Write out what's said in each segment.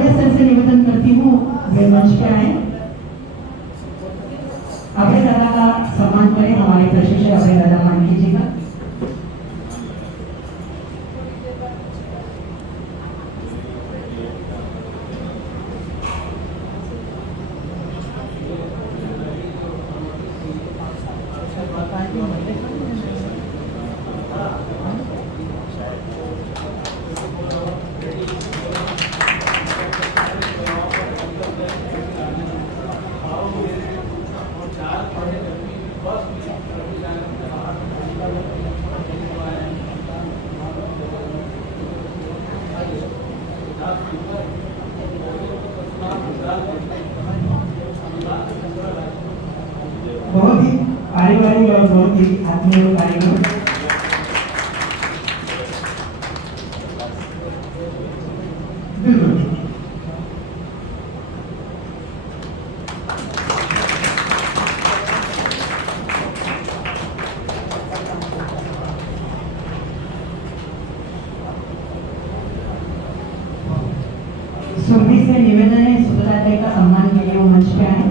अभय sir से निवेदन करती हूँ वे मंच पे आए, अभय दादा का सम्मान करें। हमारे प्रशिक्षक अभय दादा मान कीजिएगा। बहुत ही पारिवारिक और बहुत ही आत्मीय कार्यक्रम। सुरभि से निवेदन है सुभद्रा का सम्मान के लिए वो मंच पे आए।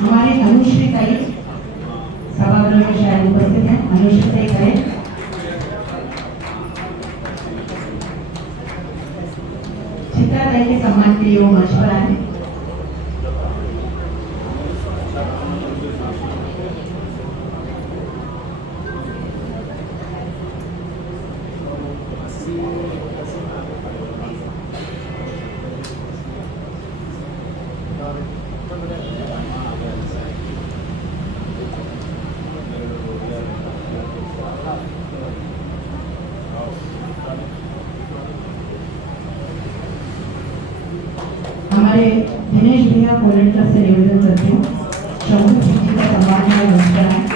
हमारे अनुश्री ताई सभागृह में शायद उपस्थित हैं। अनुश्री ताई करें। चित्रा ताई के सम्मान के लिए वो मंच पर आए। हमारे दिनेश भैया वॉलंटियर से निवेदन करती हूँ शंभू जी का सम्मान है मंच पर आए।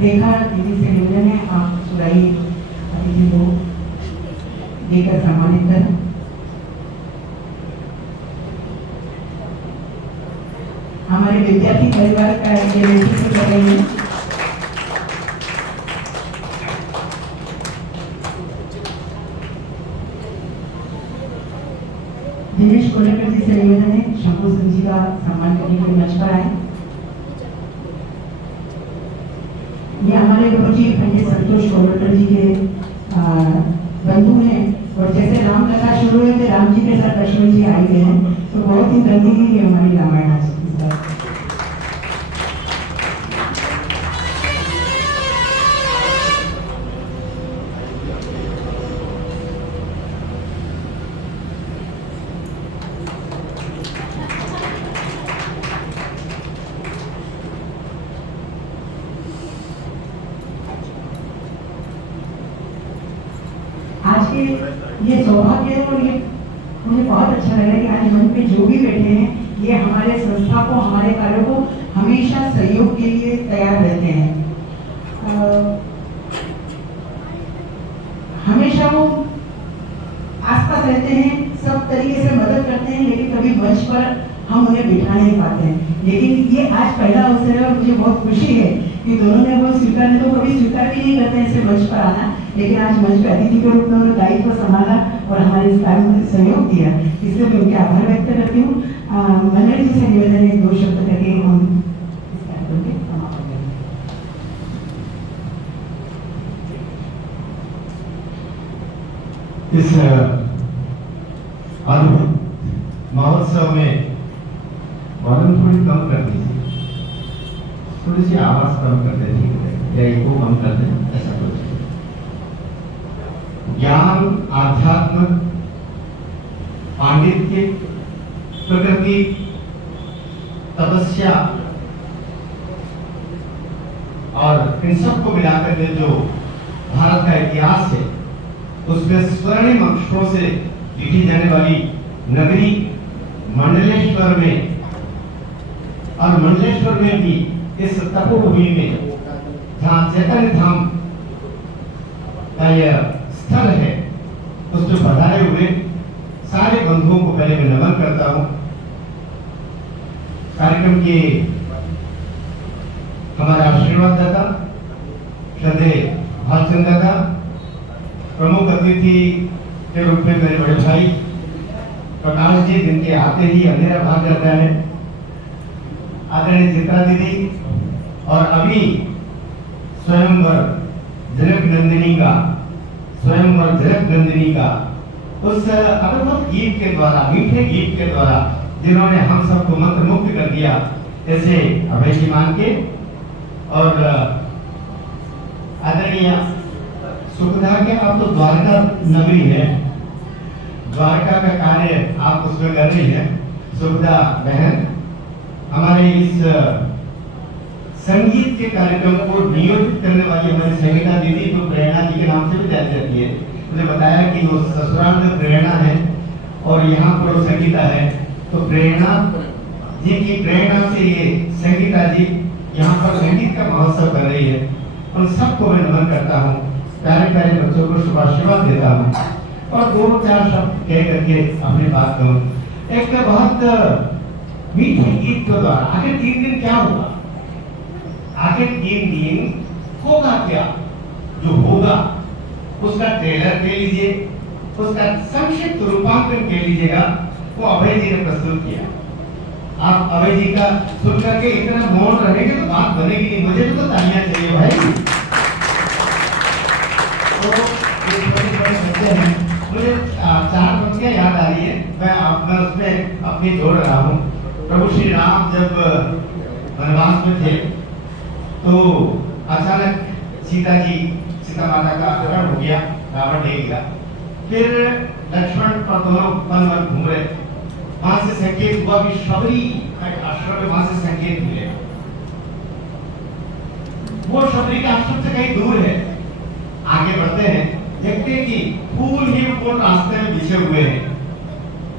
देखा दीदी से निवेदन है आप सुराई अतिथि को देकर सम्मानित करें। हमारे विद्यार्थी परिवार का ये नेतृत्व कर रही है। दिनेश कोलेकर जी से निवेदन है शंभू सिंह जी का सम्मान करने के लिए मंच पर आए। ये हमारे गुरुजी पंडित संतोष कोलेकर जी के बंधु हैं और जैसे राम कथा शुरू हुए थे राम जी के साथ लक्ष्मण जी आए गए हैं तो बहुत ही नजदीकी है हमारी रामायण। आज के ये सौभाग्य है और ये मुझे बहुत अच्छा लग रहा है कि आज मंच पे जो भी बैठे हैं ये हमारे संस्था को हमारे कार्यों को हमेशा सहयोग के लिए तैयार रहते हैं। हमेशा वो आसपास रहते हैं, सब तरीके से मदद करते हैं, लेकिन कभी मंच पर हम उन्हें बिठा नहीं पाते हैं। लेकिन ये आज पहला अवसर है और मुझे बहुत खुशी है कि दोनों ने वो स्वीकार नहीं तो कभी स्वीकार भी नहीं करते हैं ऐसे मंच पर आना, लेकिन आज मंच पे अतिथि के रूप में उन्होंने दायित्व संभाला और हमारे इस कार्य में सहयोग दिया, इसलिए मैं उनके आभार व्यक्त करती हूँ। मंडल जी से निवेदन है 2 शब्द करके हम इस कार्यक्रम के समापन करेंगे। इस अद्भुत महोत्सव में वॉल्यूम थोड़ी कम कर दीजिए, थोड़ी सी आवाज कम कर देती या इको कम कर दें, ऐसा कुछ। ज्ञान, आध्यात्म, पांडित्य, प्रकृति, तपस्या और इन सबको मिलाकर के जो भारत का इतिहास है उसमें स्वर्णिम अक्षरों से लिखी जाने वाली नगरी मंडलेश्वर में, और मंडलेश्वर में भी इस तपोभूमि में जहाँ चैतन्य धाम का यह स्थल है, उसमें पधारे हुए सारे बंधुओं को पहले मैं नमन करता हूँ। कार्यक्रम के हमारा आशीर्वाद दाता श्रद्धेय भालचंद्र दादा, प्रमुख अतिथि के रूप में मेरे बड़े भाई प्रकाश जी, जिनके आते ही अंधेरा भाग जाता है, आदरणीय चित्रा दीदी, और अभी स्वयंवर जनक नंदिनी का उस अद्भुत गीत के द्वारा, मीठे गीत के द्वारा जिन्होंने हम सबको मंत्र मुक्त कर दिया, ऐसे अभय जी मान के, और आदरणीय सुखदा के, आप तो द्वारका नगरी है, द्वारका का कार्य आप उसमें कर रही हैं, सुखदा बहन, हमारे इस संगीत के कार्यक्रम को नियोजित करने वाली हमारी संगीता दीदी, तो प्रेरणा जी के नाम से भी जानी जाती है, मुझे बताया कि वो ससुराल में प्रेरणा है और यहाँ पर वो संगीता है, तो प्रेरणा जी की प्रेरणा से ये संगीता जी यहाँ पर संगीत का महोत्सव कर रही है। उन सबको मैं नमन करता हूँ, प्यारे प्यारे बच्चों को शुभाशीर्वाद देता हूँ, और दो चार शब्द कह करके अपनी बात करूँ। एक बहुत मीठे गीत के द्वारा आखिर 3 दिन क्या हुआ, आखिर 3 दिन होगा क्या, जो होगा उसका ट्रेलर ले लीजिए, उसका संक्षिप्त रूपांकन कह लीजिएगा, वो अभय जी ने प्रस्तुत किया। आप अभय जी का सुन करके इतना मौन रहेंगे तो बात बनेगी नहीं, मुझे भी तो तालियां चाहिए भाई। तो ये बड़े बच्चे हैं, मुझे 4 पंक्तियां याद आ रही है, मैं उसमें अपनी जोड़ रहा हूँ। प्रभु श्री राम जब वनवास में थे तो अचानक सीता माता का अपहरण हो गया, रावण ले गया, फिर लक्ष्मण पर दोनों वन वन घूम रहे, वहां से संकेत हुआ कि शबरी आश्रम में, वहां से संकेत मिले, वो शबरी के आश्रम से कहीं दूर है। आगे बढ़ते हैं, देखते हैं कि फूल ही वो रास्ते में बिछे हुए हैं।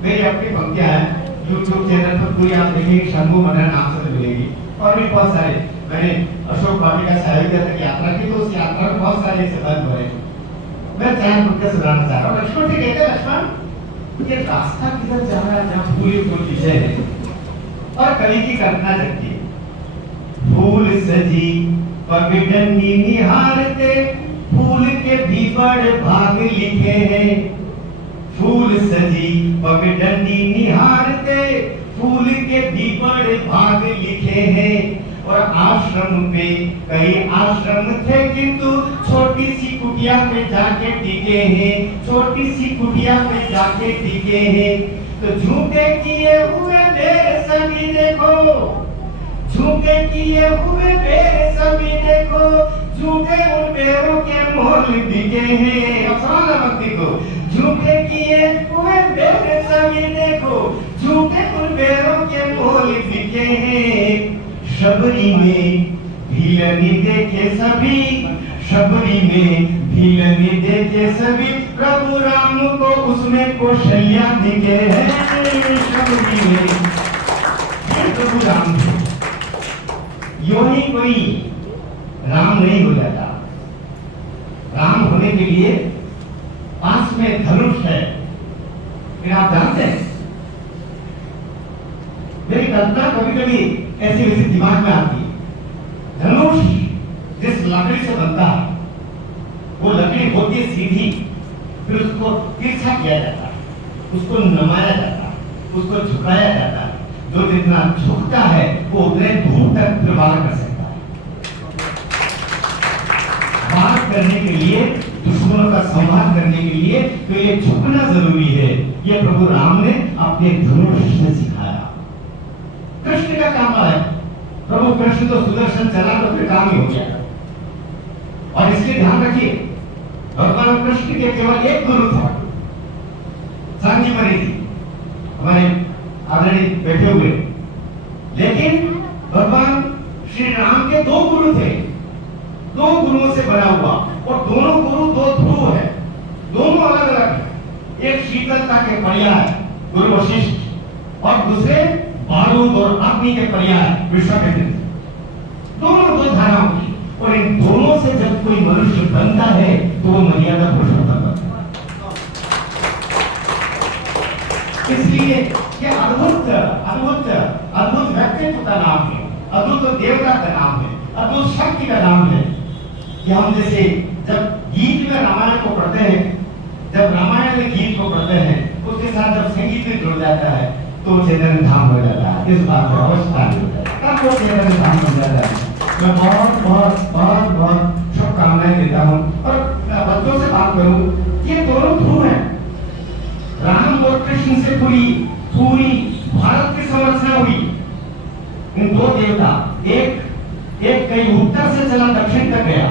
मेरी अपनी पंक्तियां हैं, यूट्यूब चैनल पर पूरी आप देखेंगे, शंभू मनन नाम से मिलेगी, और भी बहुत सारे। मैंने अशोक वाटिका साहित्य तक यात्रा की, तो उस यात्रा में बहुत सारे संबंध हुए। मैं 4 पंक्तियां सुनाना चाह रहा हूँ। लक्ष्मण जी कहते हैं, लक्ष्मण ये रास्ता किधर जा रहा है जहाँ फूल ही फूल बिछे हैं, और कवि की कल्पना जगती है। फूल सजी पगडंडी निहारते, फूल के भी बड़े भाग लिखे हैं, फूल सजी पगडंडी निहारते, फूल के भी बड़े भाग लिखे हैं, और आश्रम पे कई आश्रम थे किंतु छोटी सी कुटिया में जाके टिके हैं, छोटी सी कुटिया में जाके टिके हैं। तो झूठे किए हुए मेरे सभी देखो, झूठे किए हुए मेरे सभी देखो, झूठे उन बेरों के मोल बिके हैं। अब सवाल भक्ति को, झूठे किए हुए मेरे सभी देखो, झूठे उन बेरों के मोल बिके हैं। शबरी में भीलनी देखे सभी, शबरी में भीलनी देखे सभी, प्रभु राम को उसमें कौशल्या दिखे हैं। शबरी में प्रभु राम, यो ही कोई राम नहीं हो जाता। राम होने के लिए पास में धनुष है, फिर आप जानते हैं, मेरी कल्पना कभी कभी ऐसी वैसी दिमाग में आती है। धनुष जिस लकड़ी से बनता है, वो लकड़ी होती है सीधी, फिर उसको तिरछा किया जाता है, उसको नमाया जाता है, उसको झुकाया जाता है। जो जितना झुकता है वो उतने दूर तक प्रवाह कर सकता है। वार करने के लिए दुश्मन दुश्मनों का संहार करने के लिए तो ये झुकना जरूरी है। ये प्रभु राम ने अपने धनुष से सिखाया। कृष्ण का काम है, प्रभु कृष्ण तो सुदर्शन चला तो फिर काम ही हो गया। और इसलिए ध्यान रखिए, भगवान कृष्ण के केवल एक गुरु था, संजीवनी थी, हमारे ऑलरेडी बैठे हुए। लेकिन भगवान श्री राम के दो गुरु थे, दो गुरुओं से बना हुआ, और दोनों गुरु दो ध्रुव है, दोनों अलग अलग है। एक शीतलता के पर्याय गुरु वशिष्ठ और दूसरे बारूद और अग्नि के पर्याय विश्वामित्र। दोनों दो धाराओं की, और इन दोनों से जब कोई मनुष्य बनता है तो वो मर्यादा पुरुषोत्तम बनता है। इसलिए ये अद्भुत अद्भुत अद्भुत व्यक्तित्व का नाम है, अद्भुत देवता का नाम है, अद्भुत शक्ति का नाम है। कि हम जैसे जब गीत में रामायण को पढ़ते हैं, जब रामायण में गीत को पढ़ते हैं, उसके साथ जब संगीत में जुड़ जाता है तो चैतन्य धाम हो जाता है। इस बात पर अवस्था तब वो चैतन्य धाम हो जाता है। मैं बहुत बहुत बहुत बहुत शुभकामनाएं देता हूँ। और बच्चों से बात करूँ, ये दोनों ध्रुव हैं, राम और कृष्ण से पूरी पूरी भारत की संरचना हुई। इन दो देवता, एक कहीं उत्तर से चला दक्षिण तक गया,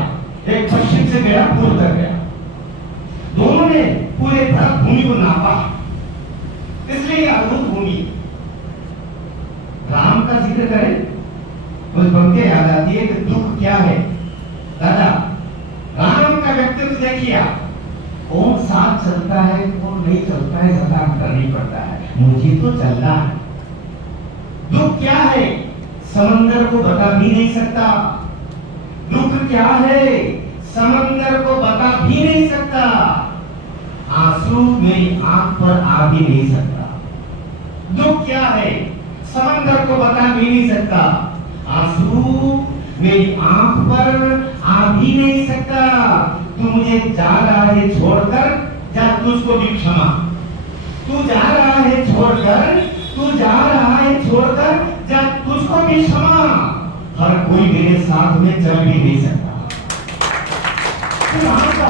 एक पश्चिम से गया पूर्व तक गया। दोनों ने पूरे भारत भूमि को नापा, इसलिए अद्भुत भूमि। राम का जिक्र करें तो पंक्ति याद आती है कि दुख क्या है। दादा, राम का व्यक्तित्व देखिए, कौन साथ चलता है कौन नहीं चलता है ज्यादा अंतर नहीं पड़ता है, मुझे तो चलना है। दुख क्या है, समंदर को बता भी नहीं सकता। दुख क्या है, समंदर को बता भी नहीं सकता। आंसू मेरी आंख पर आ भी नहीं सकता। दुख क्या है, समंदर को बता भी नहीं सकता। आंसू मेरी आंख पर आ भी नहीं सकता। तू मुझे जा रहा है छोड़कर, जा तुझको भी क्षमा। तू जा रहा है छोड़कर, तू जा रहा है छोड़कर, जा तुझको भी क्षमा। हर कोई मेरे साथ में चल भी नहीं सकता। तो राम का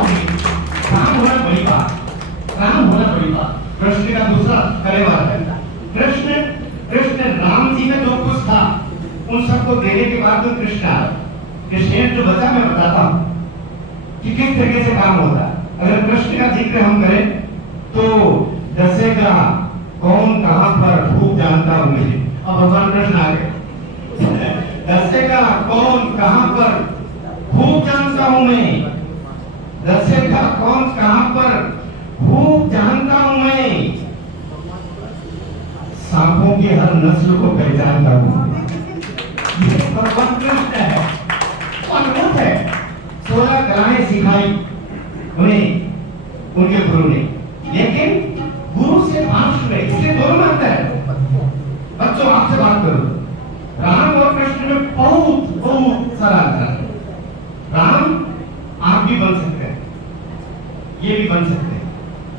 राम होना बड़ी बात, राम होना बड़ी बात। कृष्ण का दूसरा कलेवर है। कृष्ण राम जी में जो कुछ था उन सबको देने के बाद तो कृष्ण आया। शेर जो बचा मैं बताता हूं कि किस तरीके से काम होता है। अगर कृष्ण का जिक्र हम करें तो दसेगा कौन कहां पर, खूब जानता हूं मैं। अब भगवान कृष्ण आ गए। दसेगा कौन कहां पर, खूब जानता हूं मैं। दसेगा कौन कहां पर, खूब जानता हूं मैं। सांपों की हर नस्ल को पहचानता हूं। ये भगवान कृष्ण है, अद्भुत है। 16 कलाएं सिखाई उन्हें उनके गुरु ने, लेकिन गुरु से पांच रहे, इसलिए दोनों में अंतर है। बच्चों आपसे बात करूं, राम और कृष्ण में बहुत बहुत सारा अंतर है। राम आप भी बन सकते हैं, ये भी बन सकते हैं,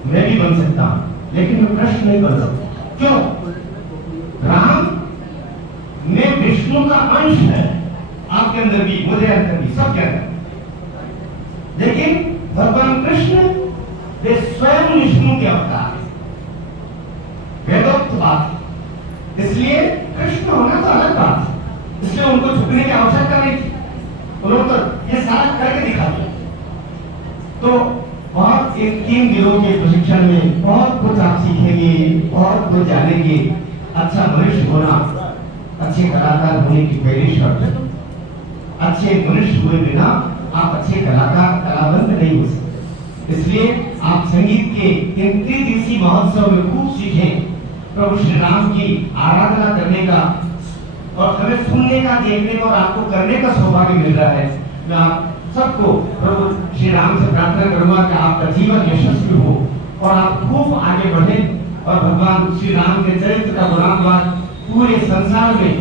मैं भी बन सकता हूं, लेकिन मैं कृष्ण नहीं बन सकता। क्यों? राम में विष्णु का अंश है, आपके अंदर भी, मुझे अंदर भी, सबके अंदर। लेकिन भगवान कृष्ण वे स्वयं विष्णु के अवतार है, वेदोक्त बात है। इसलिए कृष्ण होना तो अलग बात है, इसलिए उनको झुकने की आवश्यकता नहीं थी, उन्होंने तो ये सारा करके दिखा दिया। तो बहुत एक 3 दिनों के प्रशिक्षण में बहुत कुछ आप सीखेंगे, बहुत कुछ जानेंगे। अच्छा मनुष्य होना, अच्छे कलाकार होने की पहली शर्त है। अच्छे मनुष्य हुए बिना आप अच्छे कलाकार कलावंत नहीं हो सकते। इसलिए आप संगीत के इन 3 दिवसीय महोत्सव में खूब सीखें, प्रभु श्री राम की आराधना करने का और हमें सुनने का, देखने का और आपको करने का सौभाग्य मिल रहा है। मैं आप सबको प्रभु श्री राम से प्रार्थना करूंगा कि आपका जीवन यशस्वी हो और आप खूब आगे बढ़े और भगवान श्री राम के चरित्र का गुणानुवाद पूरे संसार में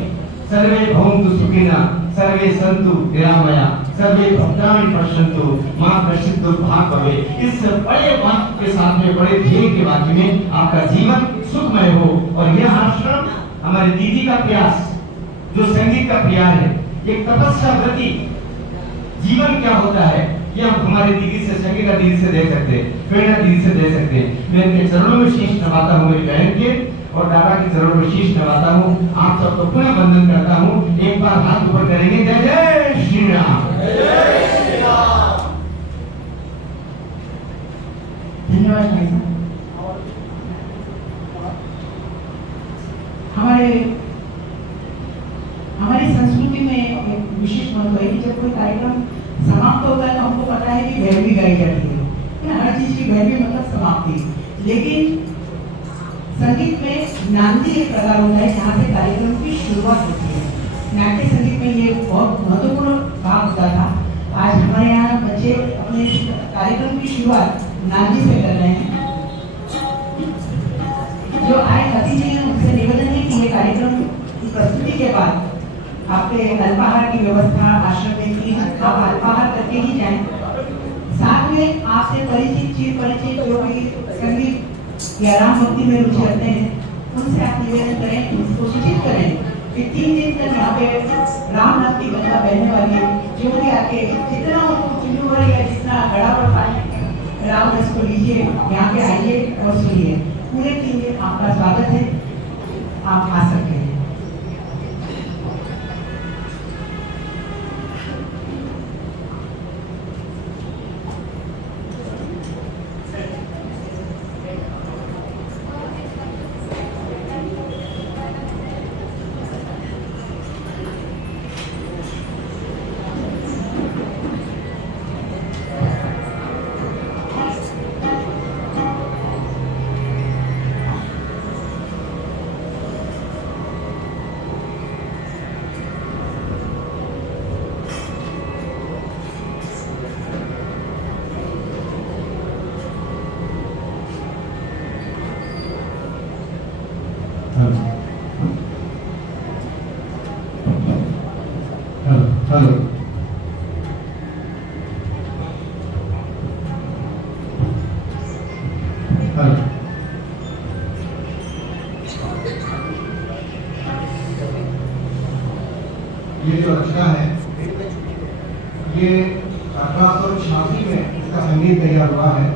सर्वे भवन्तु सुखिनः, सर्वे सन्तु निरामया, सर्वे भद्राणि पश्यन्तु, मां कश्चित् दुर्भाग् भवेत्। इस बड़े वाक्य के साथ में, बड़े ध्येय के वाक्य में आपका जीवन सुखमय हो। और यह आश्रम हमारी दीदी का प्रयास, जो संगीत का प्रयास है, एक तपस्या व्रति जीवन क्या होता है, ये हम हमारी दीदी से, संगीता दीदी से दे सकते हैं, प्रेरणा दीदी से दे सकते हैं। मैं इनके चरणों में शीश नवाता हूँ मेरी बहन के, और दादा के चरणों में शीश नवाता हूँ। आप सबको पुनः वंदन करता हूँ। एक बार हाथ ऊपर करेंगे, जय जय श्री राम। धन्यवाद भाई साहब। हमारी संस्कृति में एक विशेष महत्व है कि जब कोई कार्यक्रम समाप्त होता है तो हमको पता है कि भैरवी गाई जाती है। हर चीज की भैरवी मतलब समाप्ति। लेकिन संगीत में नांदी एक प्रकार होता है जहाँ से कार्यक्रम की शुरुआत होती है। नाट्य संगीत में ये बहुत महत्वपूर्ण भाग होता था। आज हमारे यहाँ बच्चे अपने कार्यक्रम की शुरुआत नांदी से कर रहे हैं। जो आए अतिथि हैं उनसे निवेदन है कि ये कार्यक्रम की प्रस्तुति के बाद आपके अल्पाहार की व्यवस्था आश्रम में की, आप अल्पाहार करके ही जाएं। साथ में आपसे परिचित, चिर परिचित जो भी संगीत या राम भक्ति में रुचि रखते हैं उनसे आप निवेदन करें, उनको सूचित करें कि 3 दिन तक यहाँ पे राम नाम की गंगा बहने वाली है। जो भी आके जितना उनको चुनू भर या जितना गड़ा पर पानी राम रस को लीजिए, यहाँ पे आइए और सुनिए। पूरे 3 दिन आपका स्वागत है, आप आ सकते हैं। हेलो ये जो रचना है ये 1886 में इसका संगीत तैयार हुआ है।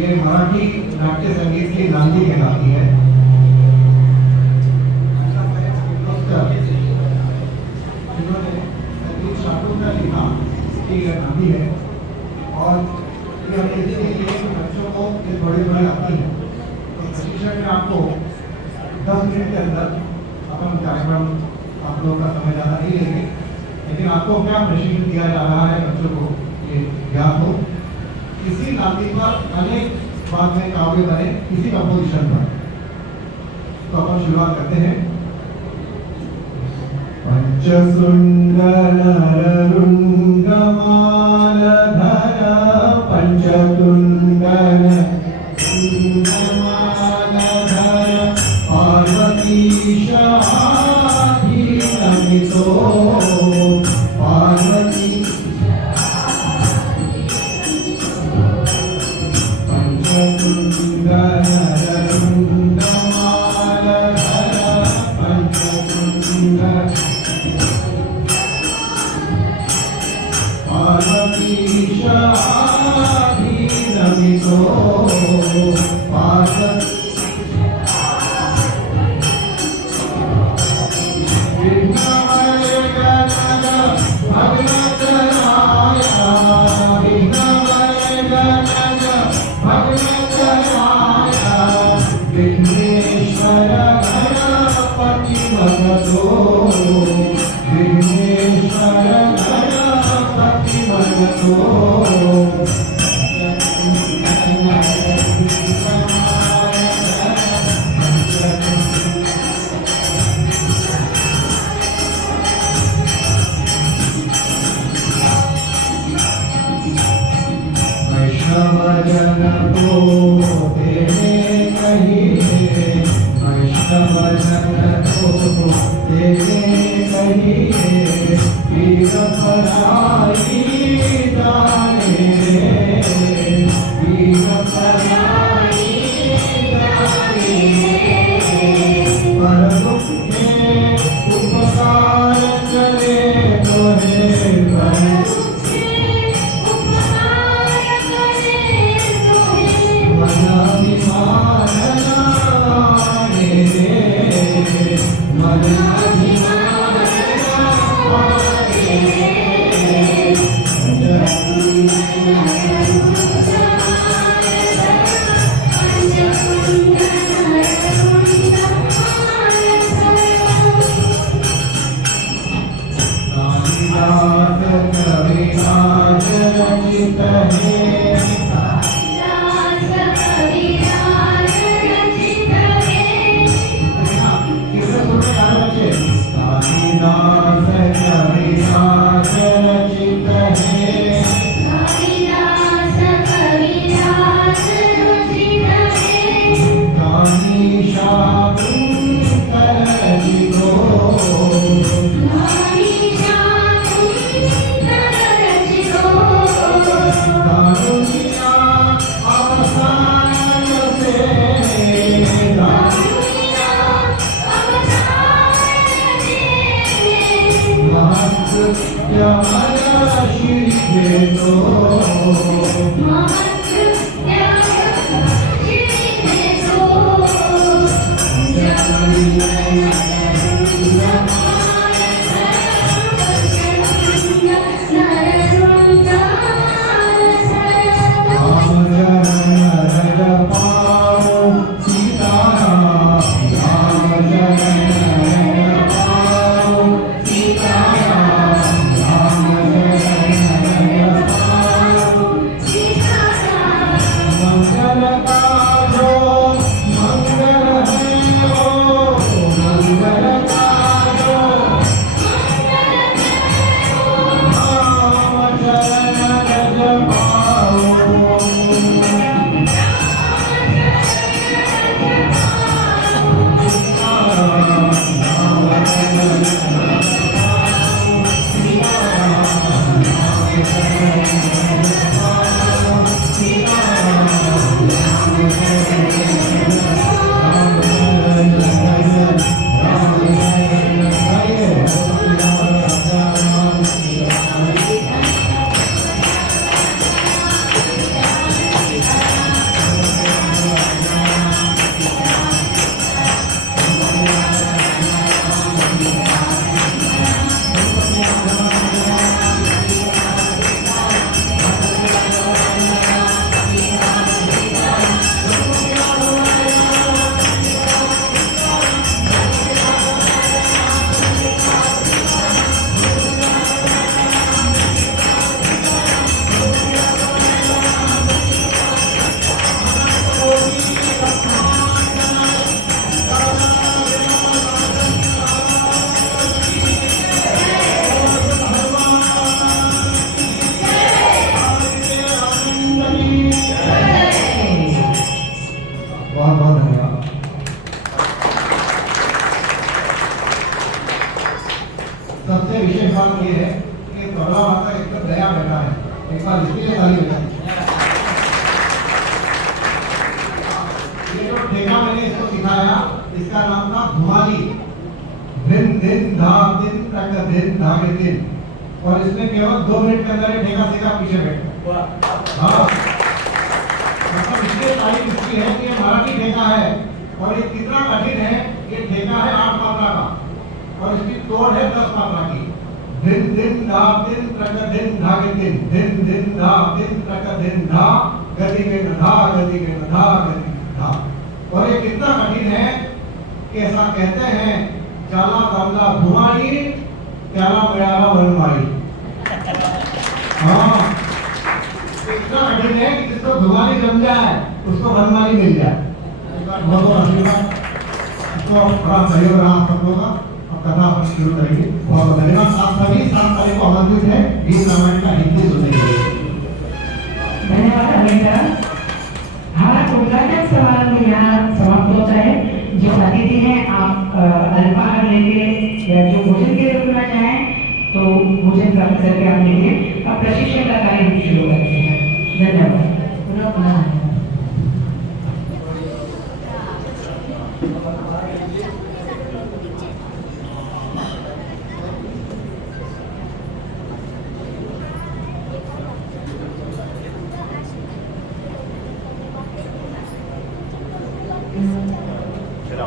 ये मराठी नाट्य संगीत की नांदी कहलाती है। नांदी है और ये इसके लिए बच्चों को ये बड़े आती है। तो प्रशिक्षण में आपको 10 मिनट के अंदर अपन कार्यक्रम आप लोगों का समय ज़्यादा नहीं लेंगे, लेकिन आपको क्या प्रशिक्षण दिया जा रहा है बच्चों को ये ज्ञात हो। इसी नांदी पर अनेक बाद में काव्य बने, इसी कंपोजिशन पर। तो अपन शुरुआत करते हैं। पंचसुंदर पंचतुंडन पार्वतीशाधीनमितो पार्वती वीर पराई दाने बहुत बहुत धन्यवाद। सबसे विशेष बात यह है कि तबला माता एक तो नया बैठा है, एक बार इसके लिए ताली बजाएं। ये जो ठेका मैंने इसको सिखाया, इसका नाम था धुमाली। दिन दिन धाग दिन तक दिन धागे दिन, और इसमें केवल 2 मिनट के अंदर ये ठेका सीखा पीछे बैठ। हाँ, मतलब इसलिए तारीफ इसकी है कि ये मराठी ठेका है और ये कितना कठिन है। ये ठेका है 8 मात्रा का और इसकी तोड़ है 10 मात्रा की। दिन दिन धा दिन प्रक दिन धागे दिन दिन धा दिन प्रक दिन धा गति में धा गति में धा गति में धा। और ये कितना कठिन है कि ऐसा कहते हैं, जाला तबला धुमाई त्याला मिळाला वनमाळी। हाँ, इतना कठिन है कि जिसको धुमाली जम जाए उसको वनमाली मिल जाए। बहुत बहुत आशीर्वाद, इसको बड़ा सहयोग रहा आप सब लोगों का। अब कथा अपन शुरू करेंगे। बहुत बहुत धन्यवाद। आप सभी 7 तारीख को आमंत्रित है गीत रामायण का हिंदी सुनने के लिए। धन्यवाद अमिता। हमारा उद्घाटन समारोह यहाँ समाप्त होता है। जो अतिथि हैं, आप अल्पाहार लेके या जो भोजन के लिए रुकना चाहें तो भोजन प्राप्त करके आप लीजिए। अब प्रशिक्षण का कार्य हम शुरू करते हैं। धन्यवाद। चलो